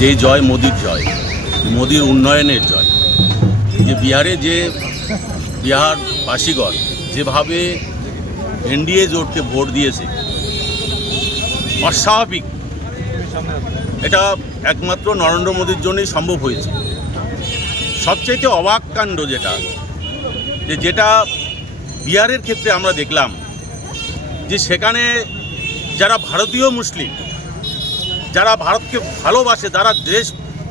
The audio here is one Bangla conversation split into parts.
যে জয়, মোদির জয়, মোদির উন্নয়নের জয়। যে বিহারে যে বিহারবাসীগণ যেভাবে এনডিএ জোটকে ভোট দিয়েছে, অস্বাভাবিক। এটা একমাত্র নরেন্দ্র মোদীর জন্যই সম্ভব হয়েছে। সবচেয়ে অবাক কাণ্ড যেটা, যে যেটা বিহারের ক্ষেত্রে আমরা দেখলাম, যে সেখানে যারা ভারতীয় মুসলিম যারা ভারতকে ভালোবাসে, যারা দেশ,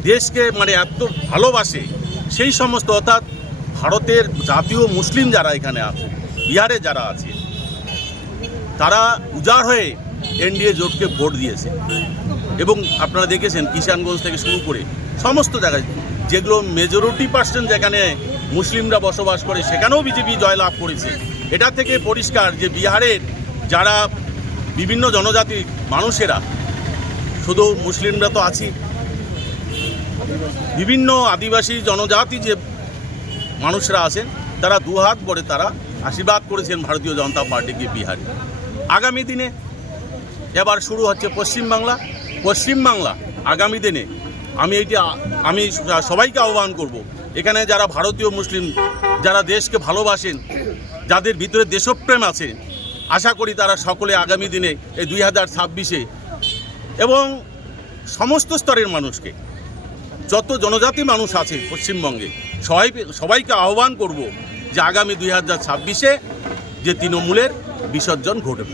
দেশকে মানে এত ভালোবাসে, সেই সমস্ত অর্থাৎ ভারতের জাতীয় মুসলিম যারা এখানে আছে, বিহারে যারা আছে, তারা উজাড় হয়ে এনডিএ জোটকে ভোট দিয়েছে। এবং আপনারা দেখেছেন, কিষানগঞ্জ থেকে শুরু করে সমস্ত জায়গায় যেগুলো মেজরিটি পার্সেন্ট যেখানে মুসলিমরা বসবাস করে, সেখানেও বিজেপি জয়লাভ করেছে। এটা থেকে পরিষ্কার যে বিহারের যারা বিভিন্ন জনজাতির মানুষেরা শুধু মুসলিমরা তো আছি। বিভিন্ন আদিবাসী জনজাতি যে মানুষরা আছেন, তারা দুহাত ভরে তারা আশীর্বাদ করেছেন ভারতীয় জনতা পার্টিকে বিহারে। আগামী দিনে এবার শুরু হচ্ছে পশ্চিমবাংলা পশ্চিমবাংলা আগামী দিনে আমি এইটি, আমি সবাইকে আহ্বান করব, এখানে যারা ভারতীয় মুসলিম, যারা দেশকে ভালোবাসেন, যাদের ভিতরে দেশপ্রেম আছে, আশা করি তারা সকলে আগামী দিনে এই দুই হাজার ছাব্বিশে এবং সমস্ত স্তরের মানুষকে, যত জনজাতি মানুষ আছে পশ্চিমবঙ্গে, সবাই সবাইকে আহ্বান করব যে আগামী দুই হাজার ছাব্বিশে যে তৃণমূলের বিসর্জন ঘটবে।